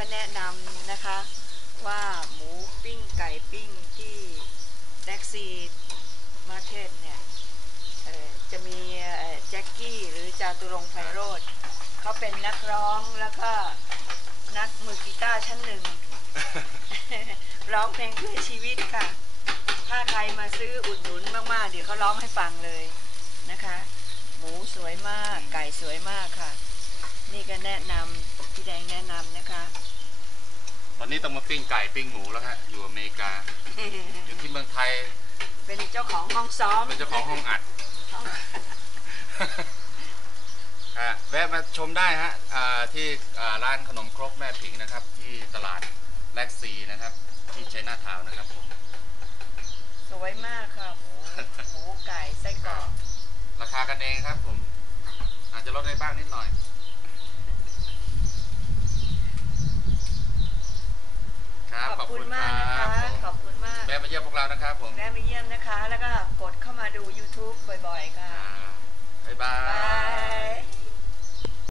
ก็แนะนำนะคะ ว่าหมูปิ้งไก่ปิ้งที่แท็กซี่มาร์เก็ตเนี่ยจะมีแจ็คกี้หรือจาตุรงไพโรธเขาเป็นนักร้องแล้วก็นักมือกีตาร์ชั้นหนึ่ง ร้องเพลงเพื่อชีวิตค่ะ ถ้าใครมาซื้ออุดหนุนมากๆ เดี๋ยวเขาร้องให้ฟังเลยนะคะ หมูสวยมากไก่สวยมากค่ะ นี่ก็แนะนำพี่แดงแนะนำนะคะ อนนี้ต้องมาปิ้งไก่ปิ้งหมูแล้วฮะ อยู่อเมริกา อยู่ที่เมืองไทย เป็นเจ้าของห้องซ้อม เป็นเจ้าของห้องอัดห้องฮะแวะมาชมได้ฮะอ่าที่อ่าร้านขนมครกแม่ผิงนะครับ ที่ตลาดแล็กซีนะครับ ที่ชัยนาทาวน์นะครับผม สวยมากค่ะหมูหมูไก่ไส้กรอกราคากันเองครับผม อาจจะลดได้บ้างนิดหน่อย ครับขขออบบคุคุณณมากนะคะครับผมขอบคุณมากแวะมาเยี่ยมพวกเรานะครับผมแวะมาเยี่ยมนะคะ แล้วก็กดเข้ามาดู YouTube บ่อยๆค่ะอ่าบ๊ายบาบาย